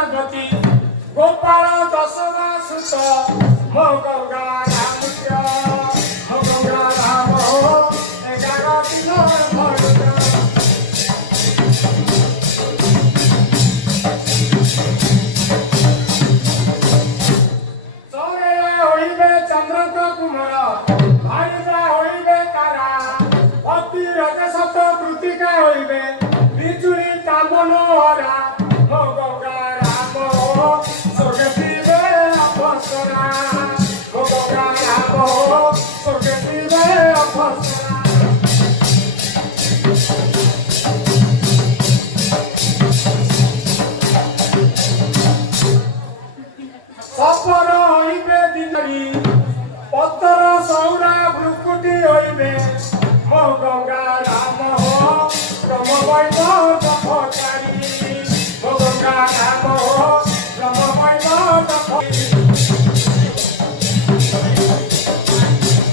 पार्वती गोपाल दशमा सुत मो गंगा राम मो गंगा राम 11 दिन भर चंद्र कुमार भाईजा होइबे तारा अति रजसत कृतिका होइबे बिजुली कामन हरा मो गंगा राम स्वर्गीवे अफसरा मो गंगा राम स्वर्गीवे अफसरा सफर होइबे दिनरी पत्तर सौरा भ्रुकुटी होइबे मो गंगा राम ब्रह्म वैभव मो गंगा राम ब्रह्म वैभव